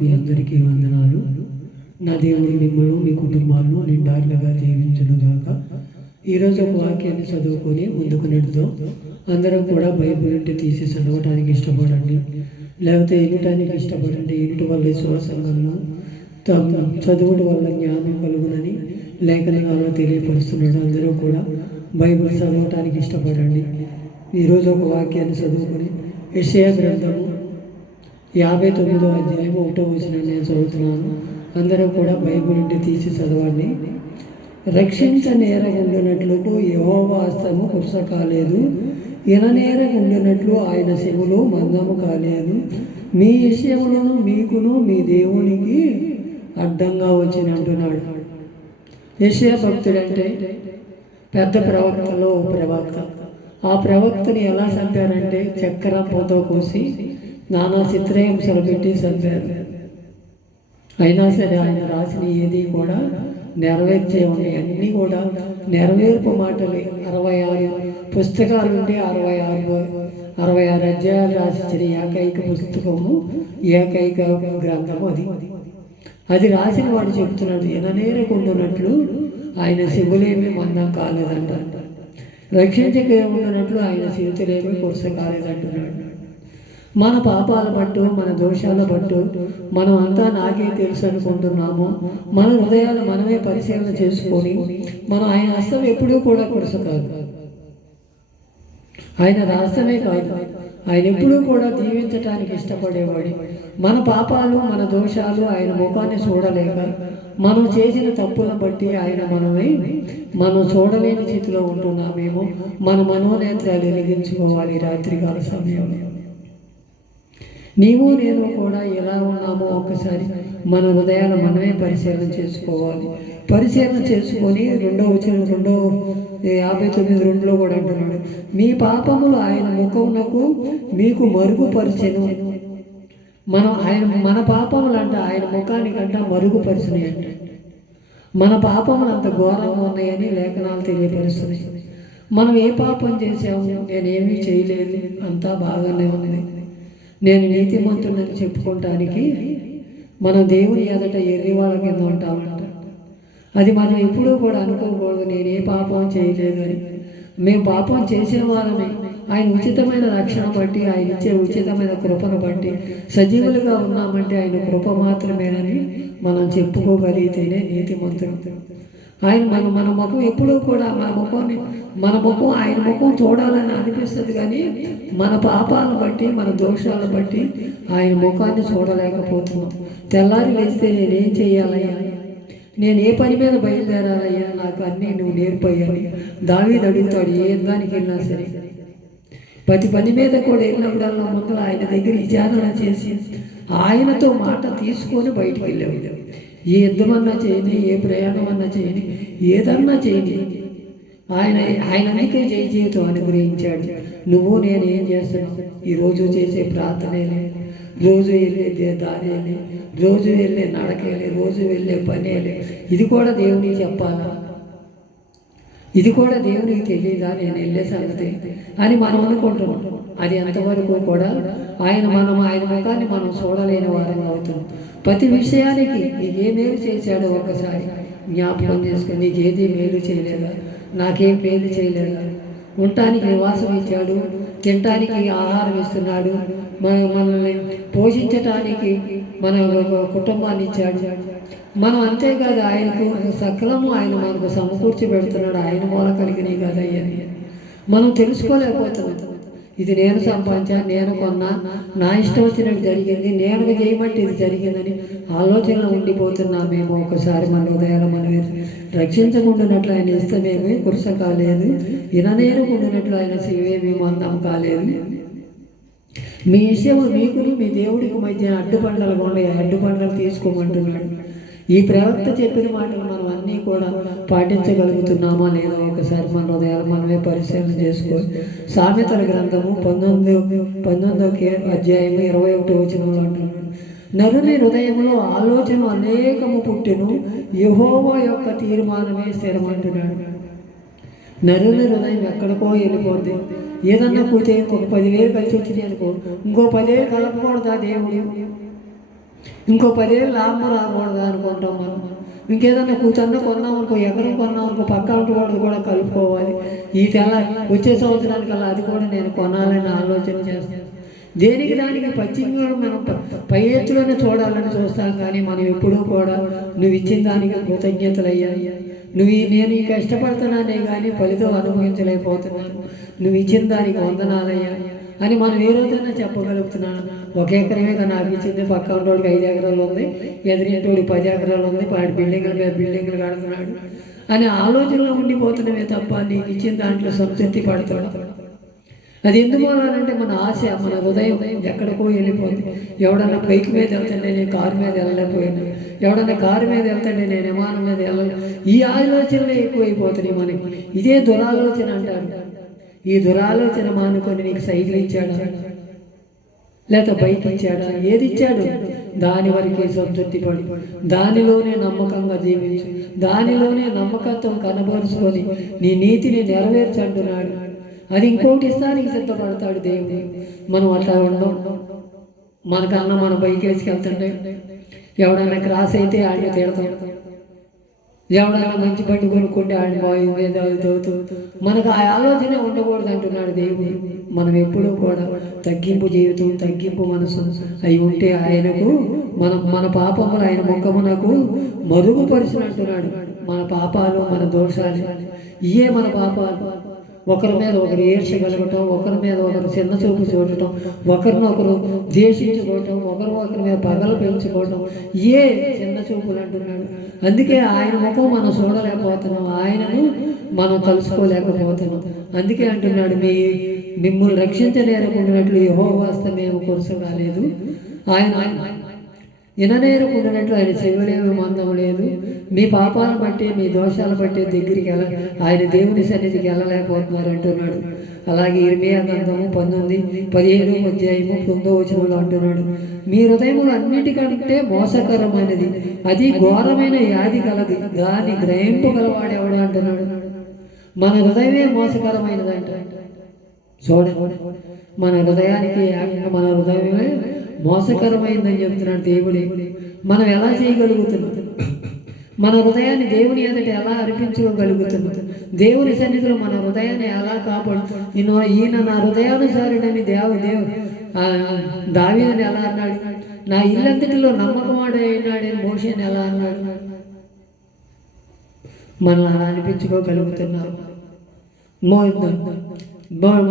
మీ అందరికీ వందనాలు. నా దేవుడు మిమ్మల్ని మీ కుటుంబాలను నిండారులుగా దీవించునుగాక. ఈరోజు ఒక వాక్యాన్ని చదువుకొని ముందుకు నెడుతూ అందరం కూడా బైబిల్ నుండి తీసి చదవటానికి ఇష్టపడండి, లేకపోతే వినటానికి ఇష్టపడండి. ఇంటి వల్ల విశ్వాసంగా చదువుడు వల్ల జ్ఞానం కలుగునని లేఖనాల్లో తెలియపరుస్తున్నాడు. అందరూ కూడా బైబిల్ చదవటానికి ఇష్టపడండి. ఈరోజు ఒక వాక్యాన్ని చదువుకొని యెషయా గ్రంథము 59వ అధ్యాయం 1వ వచనం నేను చదువుతున్నాను. అందరూ కూడా బైబిల్ నుండి తీసి చదవండి. రక్షించనేరగుండునట్లు యెహోవా హస్తము కురుస కాలేదు, ఇననేరగుండునట్లు ఆయన చెవులు మందము కాలేదు. మీ విషయములను మీకును మీ దేవునికి అడ్డంగా వచ్చి అంటున్నాడు. యెషయా భక్తుడంటే పెద్ద ప్రవక్తలో ప్రవక్త. ఆ ప్రవక్తని ఎలా చంపారంటే చక్కెర పోతో కోసి నానా చిత్రహింసలు పెట్టి చంపారు. అయినా సరే ఆయన రాసిన ఏది కూడా నెరవేర్చే ఉన్నాయి. అన్నీ కూడా నెరవేర్పు మాటలే. 66 పుస్తకాలు ఉంటే 66 అధ్యాయాలు రాసిచ్చిన ఏకైక పుస్తకము, ఏకైక గ్రంథము అది రాసిన వాడు చెప్తున్నాడు, ఎననేరకుండునట్లు ఆయన శివులేమి మందం కాలేదంట, రక్షించక ఉండునట్లు ఆయన చేతులేమి కురుస కాలేదంటున్నాడు. మన పాపాల బట్టు, మన దోషాల బట్టు మనం అంతా నాకే తెలుసు అనుకుంటున్నాము. మన హృదయాలు మనమే పరిశీలన చేసుకొని మనం ఆయన హస్తం ఎప్పుడూ కూడా కురుస కాదు, ఆయన రాష్ట్రమే కాదు, ఆయన ఎప్పుడూ కూడా దీవించటానికి ఇష్టపడేవాడు. మన పాపాలు, మన దోషాలు ఆయన ముఖాన్ని చూడలేక మనం చేసిన తప్పులను బట్టి ఆయన మనం చూడలేని స్థితిలో ఉంటున్నామేమో. మన మనోనేత్రాలు వెలిగించుకోవాలి. రాత్రికాల సమయంలో నీవు నేను కూడా ఎలా ఉన్నామో ఒకసారి మన హృదయాలు మనమే పరిశీలన చేసుకోవాలి. పరిశీలన చేసుకొని 59:2 కూడా అంటున్నాడు, మీ పాపములు ఆయన ముఖమునకు మీకు మరుగుపరిచెను. మన పాపములు అంట ఆయన ముఖానికంట మరుగుపరిచినాయి అంట. మన పాపములు అంత ఘోరంగా ఉన్నాయని లేఖనాలు తెలియపరుస్తున్నాయి. మనం ఏ పాపం చేసాము? నేనేమీ చేయలేదు, అంతా బాగానే ఉంది, నేను నీతిమంతుడని చెప్పుకోవటానికి మనం దేవుని ఎదుట ఎర్రివాళ్ళ కింద ఉంటామంట. అది మనం ఎప్పుడూ కూడా అనుకోకూడదు, నేను ఏ పాపం చేయలేదు అని. మేము పాపం చేసిన వారమే. ఆయన ఉచితమైన రక్షణ బట్టి, ఆయన ఇచ్చే ఉచితమైన కృపను బట్టి సజీవులుగా ఉన్నామంటే ఆయన కృప మాత్రమేనని మనం చెప్పుకోగలిగితేనే నీతిమంతుడు. ఆయన మన ముఖం ఎప్పుడూ కూడా మన ముఖం ఆయన ముఖం చూడాలని అనిపిస్తుంది, కానీ మన పాపాలను బట్టి, మన దోషాలను బట్టి ఆయన ముఖాన్ని చూడలేకపోతున్నాం. తెల్లారి లేస్తే నేనేం చేయాలయ్యా, నేను ఏ పని మీద బయలుదేరాలయ్యా, నాకు అన్నీ నువ్వు నేర్పయ్యని దావీదు అడుగుతాడు. ఏ యుద్ధానికి వెళ్ళినా సరే, ప్రతి పని మీద కూడా వెళ్ళినప్పుడల్లా ముందు ఆయన దగ్గర విచారణ చేసి ఆయనతో మాట తీసుకొని బయటికి వెళ్ళేవాడు. ఏ యుద్ధమన్నా చేయని, ఏ ప్రయాణం అన్నా చేయని, ఏదన్నా చేయని ఆయన అందుకే జయజీవితం అనుగ్రహించాడు. నువ్వు నేను ఏం చేస్తున్నావు? ఈరోజు చేసే ప్రార్థనలే, రోజు వెళ్ళే దారేలే, రోజు వెళ్ళే నడకేలే, రోజు వెళ్ళే పనేలే. ఇది కూడా దేవునికి చెప్పాలా? ఇది కూడా దేవునికి తెలియదా నేను వెళ్ళే సంగతి అని మనం అనుకుంటున్నాం. అది ఎంతవరకు కూడా ఆయన ముఖాన్ని మనం చూడలేని వారంగా అవుతున్నాం. ప్రతి విషయానికి నీకు ఏ మేలు చేశాడో ఒకసారి జ్ఞాపకం చేసుకుని, నీకు ఏది మేలు చేయలేదా, నాకేం మేలు చేయలేదా? ఉండటానికి నివాసం ఇచ్చాడు, తినటానికి ఆహారం ఇస్తున్నాడు, మనల్ని పోషించటానికి మన కుటుంబాన్ని ఇచ్చాడు. మనం అంతేకాదు, ఆయనకు సకలము ఆయన మనకు సమకూర్చి పెడుతున్నాడు. ఆయన మూల కలిగినవి కదా అయ్యని మనం తెలుసుకోలేకపోతున్నాం. ఇది నేను సంపాదించాను, నేను కొన్నా, నా ఇష్టం వచ్చినట్టు జరిగింది, నేను చేయమంటే ఇది జరిగిందని ఆలోచనలో ఉండిపోతున్నామేమో. ఒకసారి మన హృదయాలు మనం రక్షించకుండానట్లు ఆయన ఇష్టమేమీ కురుస కాలేదు, ఇననేరకుండానట్లు ఆయన శివేమీ మందం కాలేదు. మీ విషయము మీకును మీ దేవుడికి మధ్య అడ్డుబండలు ఉన్నాయి, అడ్డుబండలు తీసుకోమంటున్నాడు. ఈ ప్రవక్త చెప్పిన మాటలు మనం అన్నీ కూడా పాటించగలుగుతున్నామా లేదా ఒకసారి మన హృదయాలు మనమే పరిశీలన చేసుకోవాలి. సామెతల గ్రంథము 19వ అధ్యాయం 21వ వచనంలో అంటున్నాడు, నరుని హృదయంలో ఆలోచన అనేకము పుట్టెను, యెహోవా యొక్క తీర్మానమే స్థిరమంటున్నాడు. నరుని హృదయం ఎక్కడికో వెళ్ళిపోద్ది. ఏదన్నా కూతే ఒక 10,000 కలిసి వచ్చినాయి అనుకో, ఇంకో 10,000 కలపకూడదా దేవుడు? ఇంకో 10 ఏళ్ళు లాభం రాకూడదు అనుకుంటాం మనం. ఇంకేదన్నా కూతున్న కొన్నాం అనుకో, ఎకరం కొన్నాం అనుకో, పక్క వాడు కూడా కలుపుకోవాలి. ఈ వచ్చే సంవత్సరానికల్లా అది కూడా నేను కొనాలని ఆలోచన చేస్తాను. దేనికి దానికి పచ్చిగా మనం పై ఎత్తులోనే చూడాలని చూస్తాం, కానీ మనం ఎప్పుడూ కూడా నువ్వు ఇచ్చిన దానికి కృతజ్ఞతలయ్యా, నేను ఈ కష్టపడుతున్నానే కానీ ఫలితం అనుభవించలేకపోతున్నాను, నువ్వు ఇచ్చిన దానికి వందనాలయ్యా అని మనం ఏ రోజైనా చెప్పగలుగుతున్నాను. 1 ఎకరమే నాకు ఇచ్చింది, పక్క ఉన్నోడికి 5 ఎకరాలు ఉంది, ఎదురింటోడికి 10 ఎకరాలు ఉంది, వాడి బిల్డింగ్ల మీద బిల్డింగ్లు కడుతున్నాడు అనే ఆలోచనలో ఉండిపోతున్నామే తప్ప నీకు ఇచ్చిన దాంట్లో సంతృప్తి పడుతున్నాడు. అది ఎందుకు అంటే మన ఆశ, మన హృదయం ఎక్కడికో వెళ్ళిపోతుంది. ఎవడన్నా బైక్ మీద వెళ్తుంటే నేను కారు మీద వెళ్ళలేకపోయాను, ఎవడన్నా కారు మీద వెళ్తుంటే నేను విమానం మీద వెళ్ళలేదు. ఈ ఆలోచనలే ఎక్కువైపోతున్నాయి మనకి. ఇదే దురాలోచన అంటారు. ఈ దురాలోచన మానుకొని నీకు సైకిల్ ఇచ్చాడా, లేక బైక్ ఇచ్చాడా, ఏది ఇచ్చాడు దాని వరకే సంతృప్తి పడి దానిలోనే నమ్మకంగా జీవించు, దానిలోనే నమ్మకత్వం కనబరుచుకొని నీ నీతిని నెరవేర్చంటున్నాడు. అది ఇంకోటి ఇస్తానికి సిద్ధపడతాడు దేవుడు. మనం అట్లా ఉండడం, మనకన్నా మన బైక్ వేసుకెళ్తుంటే ఎవడన్నా క్రాస్ అయితే ఆయన తిడతాం, ఎవడన్నా మంచి బండి కొనుక్కుంటే ఆయన బాగుంది. మనకు ఆ ఆలోచన ఉండకూడదు అంటున్నాడు దేవుడు. మనం ఎప్పుడూ కూడా తగ్గింపు జీవితం, తగ్గింపు మనసు అయి ఉంటే ఆయనకు మన పాపములు ఆయన ముఖమునకు మరుగుపరిచినట్టున్నాడు. మన పాపాలు, మన దోషాలు ఇయే మన పాపాలు. ఒకరి మీద ఒకరు ఏడ్చగలగటం, ఒకరి మీద ఒకరు చిన్న చూపు చూడటం, ఒకరినొకరు ద్వేషించుకోవటం, ఒకరి మీద పగలు పెంచుకోవటం ఏ చిన్న చూపులు అంటున్నాడు. అందుకే ఆయన ముఖం మనం చూడలేకపోతున్నాం, ఆయనను మనం కలుసుకోలేకపోతున్నాం. అందుకే అంటున్నాడు, మిమ్మల్ని రక్షించలేరకుండానట్లు యెహోవా హస్తమేమో కొరస కాలేదు, ఆయన విననేరకుండానట్లు ఆయన చెవులేమి మందం లేదు. మీ పాపాలను బట్టి, మీ దోషాలను బట్టి దగ్గరికి ఆయన దేవుని సన్నిధికి వెళ్ళలేకపోతున్నారు అంటున్నాడు. అలాగే ఇర్మియా గ్రంథము 19:17 అధ్యాయము 9వ వచనంలో అంటున్నాడు, మీ హృదయములు అన్నిటికంటే మోసకరమైనది, అది ఘోరమైన వ్యాధి కలది, దాన్ని గ్రహింపగలవాడు ఎవడు అంటున్నాడు. మన హృదయమే మోసకరమైనదంట. చూడండి, మన హృదయానికి మన హృదయమే మోసకరమైందని చెబుతున్నాడు దేవుడే. మనం ఎలా చేయగలుగుతున్నాం? మన హృదయాన్ని దేవుని ఎదుట ఎలా అర్పించుకోగలుగుతున్నాం? దేవుని సన్నిధిలో మన హృదయాన్ని ఎలా కాపాడు? ఈయన నా హృదయానుసారుడని దావీదుని ఎలా అన్నాడు? నా ఇల్లంతటిలో నమ్మకమాడే అయినాడని మోషేని ఎలా అన్నాడు? మనం అలా అనిపించుకోగలుగుతున్నాం.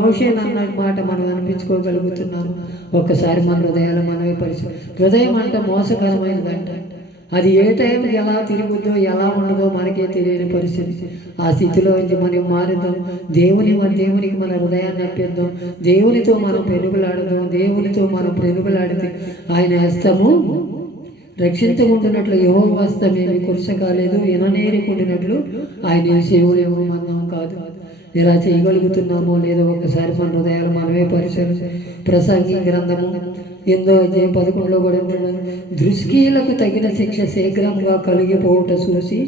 మోషేని అన్న మాట మనం అనిపించుకోగలుగుతున్నాం. ఒక్కసారి మన హృదయాలు మనమే పరిస్థితి. హృదయం అంటే మోసకరమైనదంట. అది ఏ టైంకి ఎలా తిరుగుద్దో, ఎలా ఉండదో మనకే తెలియని పరిస్థితి. ఆ స్థితిలో నుంచి మనం మారుదాం. దేవునికి మన హృదయాన్ని అర్పిద్దాం. దేవునితో మనం పెనుగులాడదాం. దేవునితో మనం పెనుగులాడితే ఆయన హస్తము రక్షించకుండానట్లు యెహోవా హస్తమేమి కురస కాలేదు, విననేరకుండానట్లు ఆయన సేవలేమో మందం కాదు. ఇలా చేయగలుగుతున్నామో లేదో ఒకసారి మన హృదయాలు మనమే పరిశీలన. ప్రసంగి గ్రంథము 8వ అధ్యాయం 11లో కూడా ఉంటున్నాను, దృష్కీలకు తగిన శిక్ష శీఘ్రంగా కలిగిపోవుట చూసి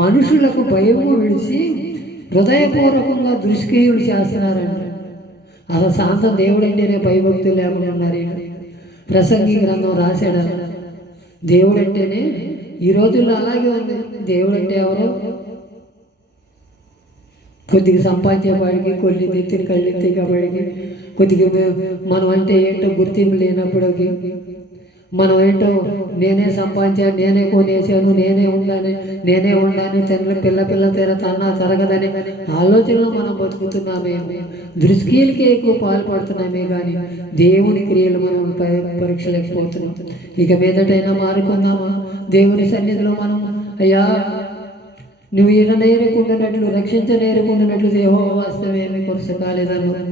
మనుషులకు భయము విడిచి హృదయపూర్వకంగా దృష్కీయులు చేస్తున్నారంట. అసలు శాంతం దేవుడంటేనే భయభక్తులు లేకుండా ఉన్నారు. ప్రసంగి గ్రంథం రాశాడు, దేవుడంటేనే ఈ రోజుల్లో అలాగే ఉంది. దేవుడంటే ఎవరో కొద్దిగా సంపాదించేవాడికి, కొన్ని నెత్తిని కళ్ళెత్తి వాడికి, కొద్దిగా మనం అంటే ఏంటో గుర్తింపు లేనప్పటికీ, మనం ఏంటో నేనే సంపాదించాను, నేనే కొనేసాను, నేనే ఉండాను పిల్ల తన తరగదని ఆలోచనలో మనం బతుకుతున్నామే. దృష్కీలకే ఎక్కువ పాల్పడుతున్నామే కానీ దేవుని క్రియలు మనం పరీక్షలేకపోతున్నాం. ఇక మీదటైనా మారుకున్నామా? దేవుని సన్నిధిలో మనం అయ్యా నువ్వు విననేరకుండానట్లు, రక్షించనేరకుండానట్లు యెహోవా హస్తమేమి కురస కాలేదన్నా,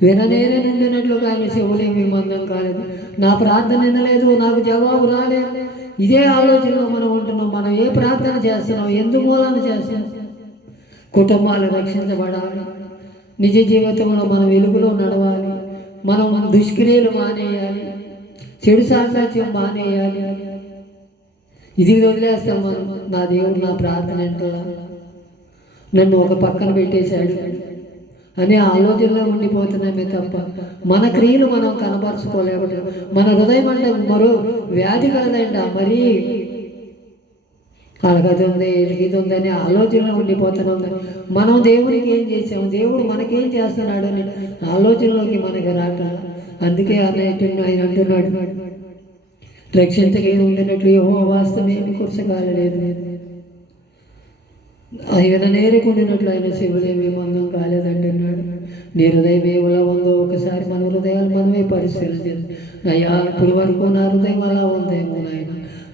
విననేరనుండినట్లు కానీ చెవులేమి మందం కాలేదు, నా ప్రార్థన వినలేదు, నాకు జవాబు రాలేదు. ఇదే ఆలోచనలో మనం ఉంటున్నాం. మనం ఏ ప్రార్థన చేస్తున్నాం? ఎందుకు మూలాన్ని చేస్తున్నాం? కుటుంబాలు రక్షించబడాలి, నిజ జీవితంలో మనం వెలుగులో నడవాలి, మనం దుష్క్రియలు మానేయాలి, చెడు సాంగత్యం మానేయాలి. ఇది వదిలేస్తాం మనం. నా దేవుడు నా ప్రార్థన ఎంటలా నన్ను ఒక పక్కన పెట్టేశాడు, అనే ఆలోచనలో ఉండిపోతున్నామే తప్ప మన క్రియలు మనం కనపరుచుకోలేకపోతే మన హృదయం అంటే మరో వ్యాధి కలదంట, మరి అలాగది ఉంది ఇది ఉందని ఆలోచనలో ఉండిపోతున్నాం. మనం దేవునికి ఏం చేసాము, దేవుడు మనకేం చేస్తున్నాడు అని ఆలోచనలోకి మనకి రావటం. అందుకే ఆయన అంటున్నాడు, రక్షించకే ఉండినట్లు యెహోవా వాస్తవేమి కురసగాలలేదు, ఆయన నేరుకుండినట్లు ఆయన శివులేమి మందం కాలేదంటున్నాడు. నీ హృదయం ఏలా ఉందో ఒకసారి మన హృదయాలు మనమే పరిశీలన చేస్తాం. అయ్యా ఇప్పుడు వరకు నా హృదయం అలా ఉందేమో నాయన,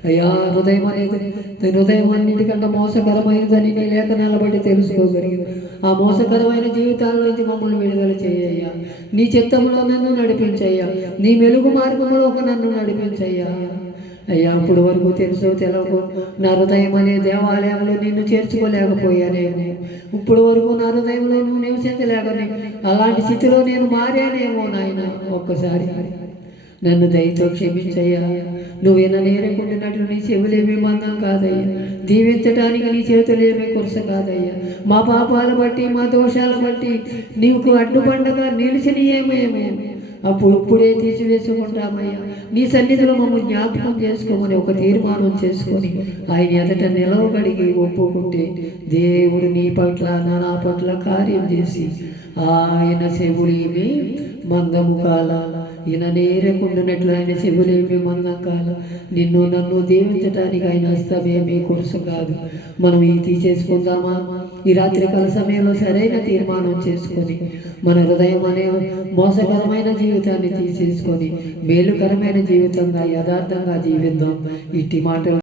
అయ్యా హృదయం అనేది హృదయం అన్నిటికంటే మోసకరమైనదని నీ లేఖనాల బట్టి తెలుసుకోగలిగి ఆ మోసకరమైన జీవితాల్లోంచి మమ్మల్ని విడుదల చేయ్యా. నీ చిత్తంలో నన్ను నడిపించయ్యా, నీ మెలుగు మార్గంలో నన్ను నడిపించయ్యా. అయ్యా ఇప్పుడు వరకు తెలుసు తెలవకు నా హృదయం అనే దేవాలయంలో నిన్ను చేర్చుకోలేకపోయానేమో, ఇప్పుడు వరకు నా హృదయంలో నువ్వు నివసించలేకని అలాంటి స్థితిలో నేను మారానేమో నాయన. ఒక్కసారి నన్ను దయతో క్షమించయ్యా. నువ్వు నేరకుండినట్లు నీ చెవులేమీ మందం కాదయ్యా, దీవించడానికి నీ చేతులేమీ కురస కాదయ్యా. మా పాపాల బట్టి మా దోషాల బట్టి నీకు అడ్డుపండగా నిలిచినయేమేమో అప్పుడు ఇప్పుడే తీసివేసుకుంటామయ్యా. నీ సన్నిధిలో మమ్మల్ని జ్ఞాపకం చేసుకోమని ఒక తీర్మానం చేసుకొని ఆయన ఎదుట నిలవబడికి ఒప్పుకుంటే దేవుడు నీ పట్ల నా పట్ల కార్యం చేసి ఆయన చెవులేమి మందము కాల, ఈయన నేరకుండినట్లు ఆయన చెవులేమి మందం కాల, నిన్ను నన్ను దీవించడానికి ఆయన హస్తమేమీ కురుసు కాదు. మనం ఇది తీసేసుకుందామా? ఈ రాత్రికాల సమయంలో సరైన తీర్మానం చేసుకొని మన హృదయం అనే మోసకరమైన జీవితాన్ని తీసేసుకొని మేలుకరమైన జీవితంగా యథార్థంగా జీవిద్దాం. ఇట్టి మాటలు